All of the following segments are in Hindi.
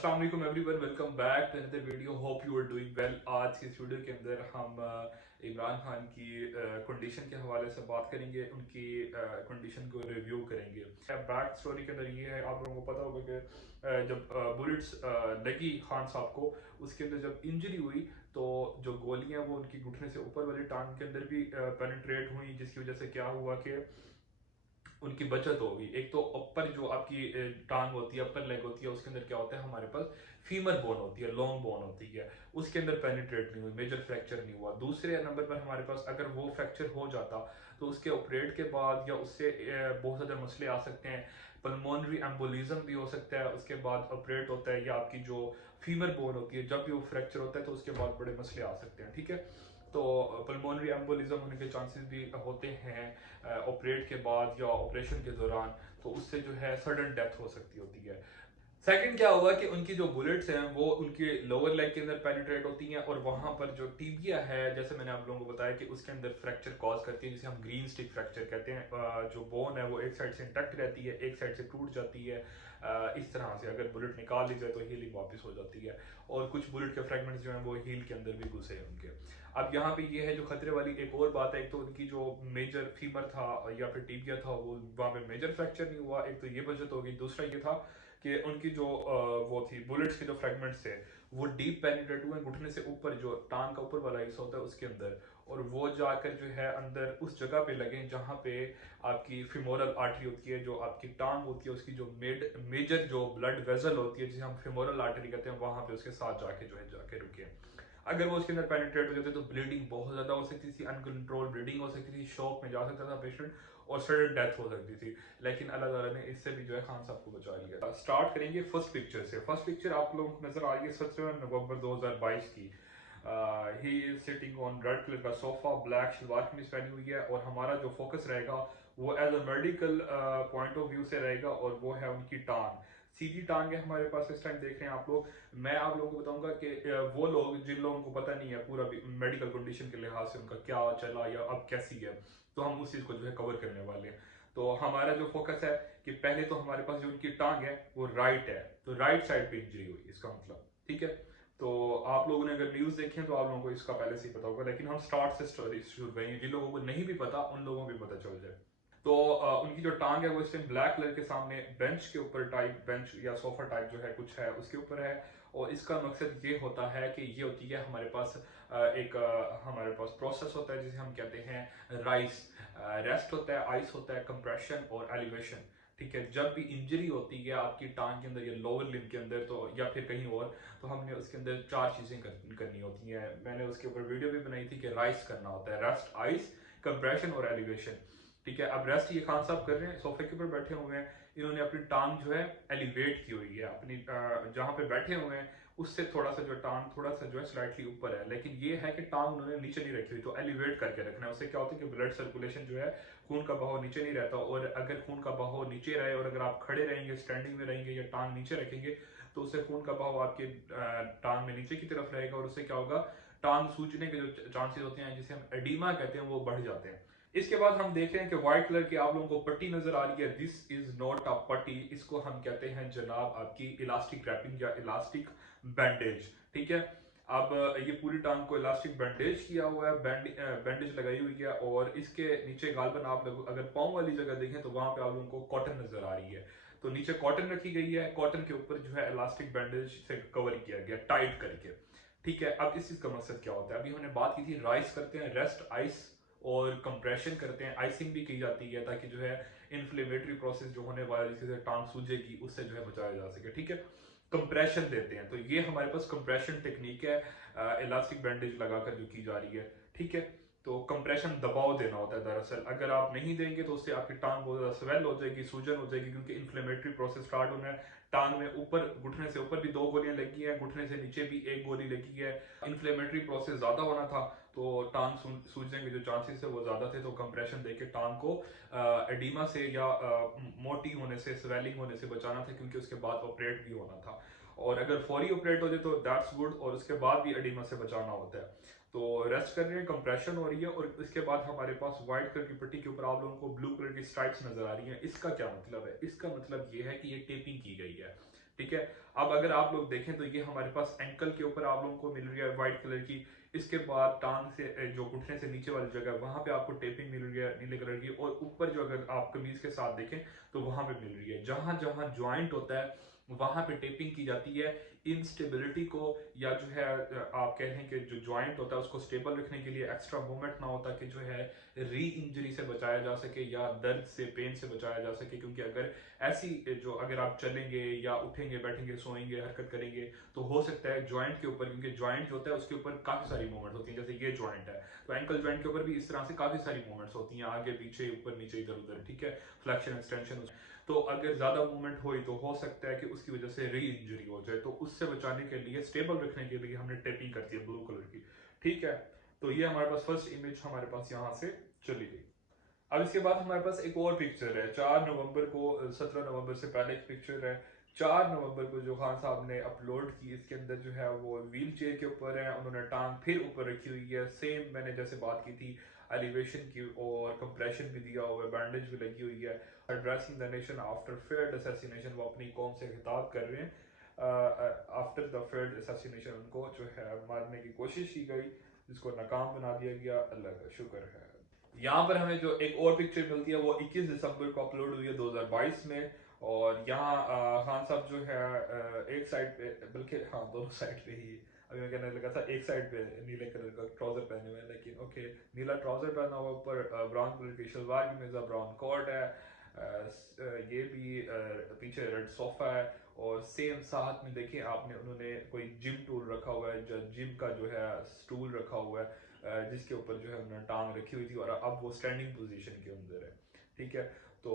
अस्सलाम वालेकुम everyone, welcome back to another video. Hope you are doing well. आज की इस वीडियो के अंदर हम इमरान खान की कंडीशन के हवाले से बात करेंगे, उनकी कंडीशन को रिव्यू करेंगे। बैक स्टोरी के अंदर ये है, आप लोगों को पता होगा कि जब बुलेट्स लगी खान साहब को, उसके अंदर जब इंजरी हुई तो जो गोलियां वो उनकी घुटने से ऊपर वाली टांग के अंदर भी पेनिट्रेट हुई, जिसकी वजह से क्या हुआ कि उनकी बचत होगी। एक तो ऊपर जो आपकी टांग होती है, अपर लेग होती है, उसके अंदर क्या होता है, हमारे पास फीमर बोन होती है, लॉन्ग बोन होती है, उसके अंदर पेनिट्रेट नहीं हुई, मेजर फ्रैक्चर नहीं हुआ। दूसरे नंबर पर हमारे पास अगर वो फ्रैक्चर हो जाता तो उसके ऑपरेट के बाद या उससे बहुत ज़्यादा मसले आ सकते हैं। पल्मोनरी एम्बोलिज्म भी हो सकता है, उसके बाद ऑपरेट होता है, या आपकी जो फीमर बोन होती है जब भी वो फ्रैक्चर होता है तो उसके बाद बड़े मसले आ सकते हैं। ठीक है, तो पल्मोनरी एम्बोलिज्म होने के चांसेस भी होते हैं ऑपरेट के बाद या ऑपरेशन के दौरान, तो उससे जो है सडन डेथ हो सकती होती है। सेकंड क्या हुआ कि उनकी जो बुलेट्स हैं वो उनके लोअर लेग के अंदर पेनिट्रेट होती हैं, और वहां पर जो टीबिया है, जैसे मैंने आप लोगों को बताया कि उसके अंदर फ्रैक्चर कॉज करती है, जिसे हम ग्रीन स्टिक फ्रैक्चर कहते हैं। जो बोन है वो एक साइड से इंटैक्ट रहती है, एक साइड से टूट जाती है। इस तरह से अगर बुलेट निकाल ली जाए तो हीलिंग वापस हो जाती है, और कुछ बुलेट के फ्रेगमेंट्स जो हैं वो हील के अंदर भी घुसे हैं उनके। अब यहाँ पे ये है जो खतरे वाली एक और बात है, एक तो उनकी जो मेजर फीमर था या फिर टीबिया था वो वहाँ पे मेजर फ्रैक्चर नहीं हुआ, एक तो ये बचत होगी। दूसरा ये था कि उनकी जो वो थी बुलेट्स के जो फ्रेगमेंट्स थे वो डीप पेनिट्रेट हुए घुटने से ऊपर, जो टांग का ऊपर वाला हिस्सा होता है उसके अंदर, और वो जाकर जो है अंदर उस जगह पे लगे जहाँ पे आपकी फिमोरल आर्टरी होती है, जो आपकी टांग होती है, उसकी जो मेजर जो ब्लड वेजल होती है जिसे हम फिमोरल आर्टरी कहते हैं, वहां पे उसके साथ जाके जो है जाके रुके। अगर वो उसके अंदर पेनिट्रेट हो जाते तो ब्लीडिंग बहुत ज्यादा हो सकती थी, अनकंट्रोल ब्लीडिंग हो सकती थी, शॉक में जा सकता था पेशेंट, और सडन डेथ हो सकती थी। लेकिन अल्लाह ताला ने इससे भी जो है खान साहब को बचा लिया। स्टार्ट करेंगे फर्स्ट पिक्चर से। फर्स्ट पिक्चर आप लोगों को नजर आ रही है 17 नवंबर 2022 की। He is sitting on red colour का सोफा, ब्लैक शलवार कमीज पहनी हुई है, और हमारा जो फोकस रहेगा वो as a medical point of view से रहेगा, और वो है उनकी टांग। सीधी टांग है हमारे पास इस टाइम देख रहे हैं आप लोग। मैं आप लोगों को बताऊंगा कि वो लोग जिन लोगों को पता नहीं है पूरा मेडिकल कंडीशन के लिहाज से उनका क्या चला या अब कैसी है, तो हम उस चीज को जो है कवर करने वाले हैं। तो हमारा जो फोकस है कि पहले तो हमारे पास जो उनकी टांग है वो राइट है, तो राइट साइड पे इंजरी हुई इसका मतलब। ठीक है, तो आप लोगों ने अगर न्यूज देखी है तो आप लोगों को इसका पहले से ही पता होगा, लेकिन हम स्टार्ट से स्टोरी शुरू करेंगे, जिन लोगों को नहीं भी पता उन लोगों को भी पता चल जाए। तो उनकी जो टांग है वो इस टाइम ब्लैक कलर के सामने बेंच के ऊपर, टाइप बेंच या सोफा टाइप जो है कुछ है उसके ऊपर है। और इसका मकसद ये होता है कि ये होती है हमारे पास हमारे पास प्रोसेस होता है जिसे हम कहते हैं राइस। रेस्ट होता है, आइस होता है, कंप्रेशन और एलिवेशन। ठीक है, जब भी इंजरी होती है आपकी टांग के अंदर या लोअर लिम्ब के अंदर, तो या फिर कहीं और, तो हमने उसके अंदर चार चीजें करनी होती हैं। मैंने उसके ऊपर वीडियो भी बनाई थी कि राइस करना होता है, रेस्ट, आइस, कंप्रेशन और एलिवेशन। ठीक है, अब रेस्ट ये खान साहब कर रहे हैं, सोफे के ऊपर बैठे हुए हैं, इन्होंने अपनी टांग जो है एलिवेट की हुई है, अपनी जहां पे बैठे हुए हैं उससे थोड़ा सा जो टांग थोड़ा सा जो है स्लाइटली ऊपर है, लेकिन ये है कि टांग उन्होंने नीचे नहीं रखी हुई, तो एलिवेट करके रखना है। उससे क्या होता है कि ब्लड सर्कुलेशन जो है, खून का बहाव नीचे नहीं रहता, और अगर खून का बहाव नीचे रहे और अगर आप खड़े रहेंगे, स्टैंडिंग में रहेंगे या टांग नीचे रखेंगे, तो उससे खून का बहाव आपके टांग में नीचे की तरफ रहेगा, और उससे क्या होगा, टांग सूजने के जो चांसेस होते हैं जिसे हम एडीमा कहते हैं वो बढ़ जाते हैं। इसके बाद हम देख रहे हैं कि व्हाइट कलर की आप लोगों को पट्टी नजर आ रही है, दिस इज नॉट अ पट्टी, इसको हम कहते हैं जनाब आपकी इलास्टिक रैपिंग या इलास्टिक बैंडेज। ठीक है, अब ये पूरी टांग को इलास्टिक बैंडेज किया हुआ है, बैंडेज लगाई हुई है, और इसके नीचे गालबन आप लोग अगर पाँव वाली जगह देखें तो वहां पे आप लोगों को कॉटन नजर आ रही है। तो नीचे कॉटन रखी गई है, कॉटन के ऊपर जो है इलास्टिक बैंडेज से कवर किया गया टाइट करके। ठीक है, अब इस चीज का मकसद क्या होता है, अभी हमने बात की थी राइस करते हैं, रेस्ट, आइस और कंप्रेशन करते हैं, आइसिंग भी की जाती है ताकि जो है इन्फ्लेमेटरी प्रोसेस जो होने वाला है, जिससे टांग सूजेगी, उससे जो है बचाया जा सके। ठीक है, कंप्रेशन देते हैं, तो ये हमारे पास कंप्रेशन टेक्निक है, इलास्टिक बैंडेज लगाकर जो की जा रही है। ठीक है, तो कंप्रेशन दबाव देना होता है दरअसल, अगर आप नहीं देंगे तो उससे आपकी टांग बहुत ज्यादा स्वेल हो जाएगी, सूजन हो जाएगी, क्योंकि इन्फ्लेमेटरी प्रोसेस स्टार्ट होना है। टांग में ऊपर घुटने से ऊपर भी दो गोलियां लगी हैं, घुटने से नीचे भी एक गोली लगी है। इन्फ्लेमेटरी प्रोसेस ज्यादा होना था, तो टांग सूजने के जो चांसेस है वो ज्यादा थे, तो कंप्रेशन देके टांग को एडिमा से या मोटी होने से, स्वेलिंग होने से बचाना था, क्योंकि उसके बाद ऑपरेट भी होना था। और अगर फौरी ऑपरेट हो जाए तो दैट्स गुड, और उसके बाद भी एडिमा से बचाना होता है। तो रेस्ट कर रहे हैं, कंप्रेशन हो रही है, और इसके बाद हमारे पास व्हाइट कलर की पट्टी के ऊपर आप लोगों को ब्लू कलर की स्ट्राइप्स नजर आ रही हैं। इसका क्या मतलब है, इसका मतलब ये है कि ये टेपिंग की गई है। ठीक है। अब अगर आप लोग देखें तो ये हमारे पास एंकल के ऊपर आप लोगों को मिल रही है व्हाइट कलर की। इसके बाद टांग से जो घुटने से नीचे वाली जगह वहां पे आपको टेपिंग मिल रही है नीले कलर की, और ऊपर जो अगर आप कमीज के साथ देखें तो वहां पे मिल रही है। जहां जहां ज्वाइंट होता है वहां पे टेपिंग की जाती है इंस्टेबिलिटी को, या जो है आप कह लें कि जो ज्वाइंट होता है उसको स्टेबल रखने के लिए, एक्स्ट्रा मूवमेंट ना हो ताकि जो है री इंजरी से बचाया जा सके या दर्द से पेन से बचाया जा सके। क्योंकि अगर ऐसी जो अगर आप चलेंगे या उठेंगे बैठेंगे सोएंगे हरकत करेंगे तो हो सकता है ज्वाइंट के ऊपर, क्योंकि ज्वाइंट जो होता है उसके ऊपर काफी सारी मूवमेंट होती है, जैसे ये ज्वाइंट है तो एंकल ज्वाइंट के ऊपर भी इस तरह से काफी सारी मूवमेंट्स होती हैं, आगे पीछे ऊपर नीचे इधर उधर, ठीक है, फ्लेक्शन एक्सटेंशन। तो अगर ज्यादा मूवमेंट हुई तो हो सकता है कि उसकी वजह से री इंजरी हो जाए, तो उससे बचाने के लिए स्टेबल रखने के लिए हमने टेपिंग करती है ब्लू कलर की, ठीक है। तो ये हमारे पास फर्स्ट इमेज हमारे पास यहाँ से चली गई। अब इसके बाद हमारे पास एक और पिक्चर है 4 नवंबर को, 17 नवंबर से पहले एक पिक्चर है 4 नवंबर को जो खान साहब ने अपलोड की। इसके अंदर जो है वो व्हील चेयर के ऊपर है, उन्होंने टांग फिर ऊपर रखी हुई है, सेम मैंने जैसे बात की थी एलिवेशन की, और कंप्रेशन भी दिया हुआ है, बैंडेज भी लगी हुई है। Addressing the nation after failed assassination, वो अपनी कौम से खिताब कर रहे हैं। आफ्टर द फेयर्ड असैसिनेशन, उनको जो है मारने की कोशिश की गई जिसको नाकाम बना दिया गया, अल्लाह का शुक्र है। यहाँ पर हमें जो एक और पिक्चर मिलती है वो 21 दिसंबर को अपलोड हुई है 2022 में। और यहाँ खान साहब जो है एक साइड पे, बल्कि हाँ दोनों साइड पे ही, अभी मैं कहने लगा था एक साइड पे नीले कलर का ट्राउजर पहने हुए हैं, लेकिन ओके, नीला ट्राउजर पहना हुआ, ऊपर ब्राउन कलर की शलवार की मेजा, ब्राउन कोट है, ये भी पीछे रेड सोफा है, और सेम साथ में देखिए आपने उन्होंने कोई जिम टूल रखा हुआ है, जो जिम का जो है स्टूल रखा हुआ है जिसके ऊपर जो है उन्होंने टांग रखी हुई थी, और अब वो स्टैंडिंग पोजीशन के अंदर है, ठीक है। तो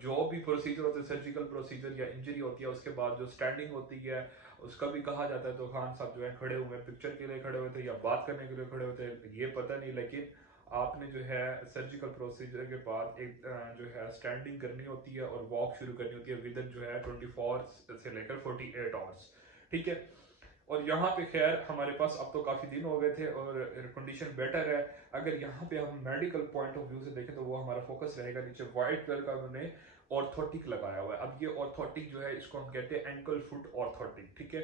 जो भी प्रोसीजर होता है सर्जिकल प्रोसीजर या इंजरी होती है उसके बाद जो स्टैंडिंग होती है उसका भी कहा जाता है। तो खान साहब जो है खड़े हुए पिक्चर के लिए खड़े हुए थे या बात करने के लिए खड़े हुए थे ये पता नहीं, लेकिन आपने जो है सर्जिकल प्रोसीजर के बाद एक जो है स्टैंडिंग करनी होती है और वॉक शुरू करनी होती है विद इन जो है 24 से लेकर 48 आवर्स, ठीक है। और यहाँ पे खैर हमारे पास अब तो काफी दिन हो गए थे और कंडीशन बेटर है। अगर यहाँ पे हम मेडिकल पॉइंट ऑफ व्यू से देखें तो वो हमारा फोकस रहेगा नीचे व्हाइट कलर का उन्होंने ऑर्थोटिक लगाया हुआ है। अब ये ऑर्थोटिक जो है इसको हम कहते हैं एंकल फुट ऑर्थोटिक, ठीक है।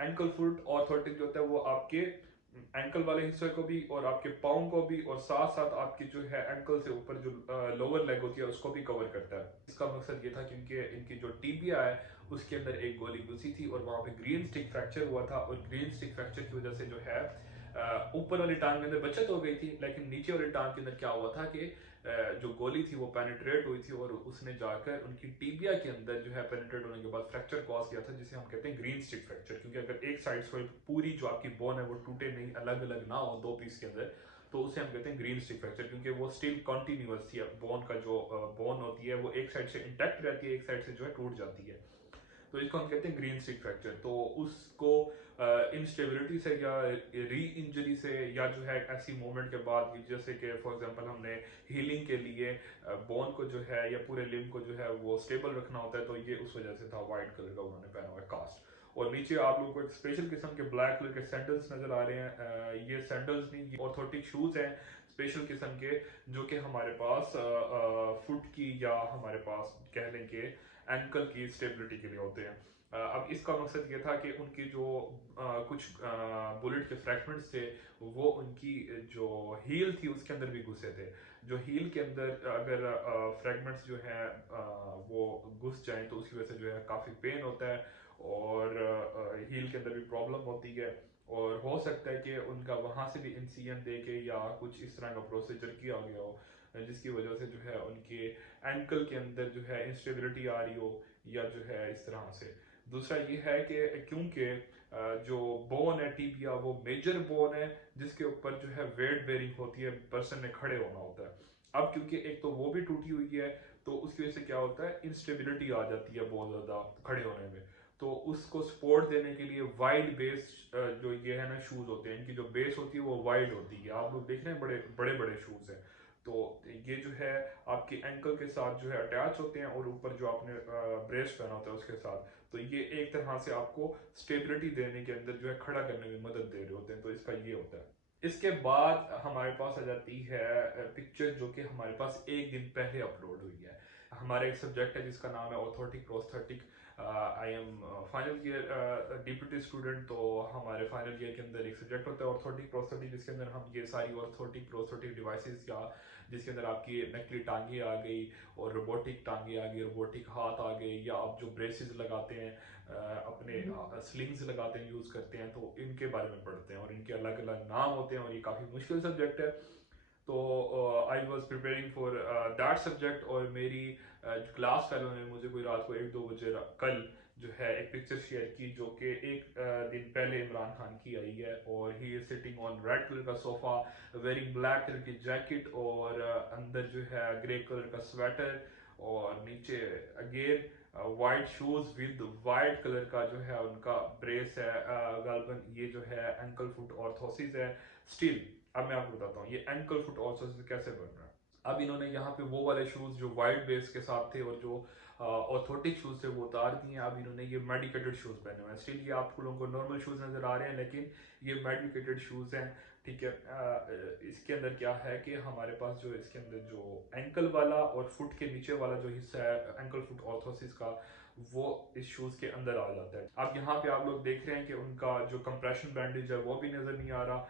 एंकल फुट ऑर्थोटिक जो होता है वो आपके एंकल वाले हिस्से को भी और आपके पाँव को भी, और साथ साथ आपकी जो है एंकल से ऊपर जो लोअर लेग होती है उसको भी कवर करता है। इसका मकसद ये था क्योंकि इनकी जो टीबिया है उसके अंदर एक गोली घुसी थी और वहां पे ग्रीन स्टिक फ्रैक्चर हुआ था, और ग्रीन स्टिक फ्रैक्चर की वजह से जो है ऊपर वाली टांग के अंदर बचत हो गई थी, लेकिन नीचे वाली टांग के अंदर क्या हुआ था कि जो गोली थी वो पेनिट्रेट हुई थी और उसने जाकर उनकी टीबिया के अंदर जो है पेनिट्रेट होने के बाद फ्रैक्चर कॉज किया था, जिसे हम कहते हैं ग्रीन स्टिक फ्रैक्चर। क्योंकि अगर एक साइड से पूरी जो आपकी बोन है वो टूटे नहीं, अलग अलग ना हो दो पीस के अंदर, तो उसे हम कहते हैं ग्रीन स्टिक फ्रैक्चर, क्योंकि वो स्टिल कॉन्टिन्यूअस थी। बोन का जो बोन होती है वो एक साइड से इंटैक्ट रहती है, एक साइड से जो है टूट जाती है, तो इसको हम कहते हैं ग्रीन स्टिक फ्रैक्चर। तो उसको इंस्टेबिलिटी से या री इंजरी से या जो है ऐसी मूवमेंट के बाद, जैसे कि फॉर एग्जांपल हमने हीलिंग के लिए बोन को जो है या पूरे लिम्ब को जो है वो स्टेबल रखना होता है, तो ये उस वजह से था व्हाइट कलर का उन्होंने पहना हुआ है कास्ट। और नीचे आप लोगों को एक स्पेशल किस्म के ब्लैक कलर के सैंडल्स नजर आ रहे हैं। ये सैंडल्स नहीं, ये ऑर्थोटिक शूज हैं स्पेशल किस्म के, जो कि हमारे पास फुट की या हमारे पास कह लें कि एंकल की स्टेबिलिटी के लिए होते हैं। अब इसका मकसद ये था कि उनकी जो कुछ बुलेट के फ्रैगमेंट्स थे वो उनकी जो हील थी उसके अंदर भी घुसे थे। जो हील के अंदर अगर फ्रैगमेंट्स जो है वो घुस जाएं तो उसकी वजह से जो है काफ़ी पेन होता है और हील के अंदर भी प्रॉब्लम होती है, और हो सकता है कि उनका वहाँ से भी इंसिजन दे के या कुछ इस तरह का प्रोसीजर किया गया हो जिसकी वजह से जो है उनके एंकल के अंदर जो है इंस्टेबिलिटी आ रही हो या जो है इस तरह से। दूसरा ये है कि क्योंकि जो बोन है टीबिया वो मेजर बोन है जिसके ऊपर जो है वेट बेरिंग होती है, पर्सन ने खड़े होना होता है। अब क्योंकि एक तो वो भी टूटी हुई है तो उसकी वजह से क्या होता है इंस्टेबिलिटी आ जाती है बहुत ज्यादा खड़े होने में, तो उसको सपोर्ट देने के लिए वाइड बेस जो ये है ना शूज होते हैं, इनकी जो बेस होती है वो वाइड होती है। आप लोग देख रहे हैं बड़े बड़े बड़े शूज हैं, तो ये जो है आपके एंकल के साथ जो है अटैच होते हैं और ऊपर जो आपने ब्रेस पहना होता है उसके साथ, तो ये एक तरह से आपको स्टेबिलिटी देने के अंदर जो है खड़ा करने में मदद दे रहे होते हैं, तो इसका ये होता है। इसके बाद हमारे पास आ जाती है पिक्चर जो कि हमारे पास एक दिन पहले अपलोड हुई है। हमारा एक सब्जेक्ट है जिसका नाम है orthotic prosthetic I am final year deputy student. तो हमारे फाइनल ईयर के अंदर एक सब्जेक्ट होता है ऑर्थोटिक प्रोस्थेटिक, जिसके अंदर हम ये सारी ऑर्थोटिक प्रोस्थेटिक डिवाइसेस या जिसके अंदर आपकी नकली टांगे आ गई और रोबोटिक टांगे आ गई, रोबोटिक हाथ आ गए, या आप जो ब्रेसेस लगाते हैं अपने स्लिंग्स लगाते हैं, यूज़ करते हैं, तो इनके बारे में पढ़ते हैं और इनके अलग अलग नाम होते हैं और ये काफ़ी मुश्किल सब्जेक्ट है। तो I was preparing for that subject, और मेरी जो क्लास फेलो ने मुझे कोई रात को 1-2 बजे कल जो है एक पिक्चर शेयर की, जो कि एक दिन पहले इमरान खान की आई है, और he is sitting on red colour का सोफा, वेयरिंग ब्लैक कलर की जैकेट, और अंदर जो है ग्रे कलर का स्वेटर, और नीचे again white shoes with white colour का जो है उनका ब्रेस है। गालबन ये जो है एंकल फुट ऑर्थोसिस है। स्टिल अब मैं आपको बताता हूँ ये एंकल फुट ऑर्थोसिस कैसे बन रहा है। अब इन्होंने यहाँ पे वो वाले शूज जो वाइट बेस के साथ थे और जो ऑर्थोटिक शूज थे वो उतार दिए। अब इन्होंने ये मेडिकेटेड शूज पहने हुए हैं। स्टिल ये आप लोगों को नॉर्मल शूज नजर आ रहे हैं, लेकिन ये मेडिकेटेड शूज हैं, ठीक है। इसके अंदर क्या है कि हमारे पास जो इसके अंदर जो एंकल वाला और फुट के नीचे वाला जो हिस्सा है एंकल फुट ऑर्थोसिस का, वो इस शूज के अंदर आ जाता है। अब यहाँ पे आप लोग देख रहे हैं कि उनका जो कंप्रेशन बैंडेज है वो भी नजर नहीं आ रहा,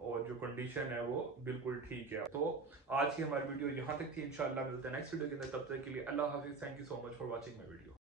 और जो कंडीशन है वो बिल्कुल ठीक है। तो आज की हमारी वीडियो यहाँ तक थी। इंशाल्लाह मिलते हैं नेक्स्ट वीडियो के अंदर, तब तक के लिए अल्लाह हाफिज। Thank you so much for watching my video.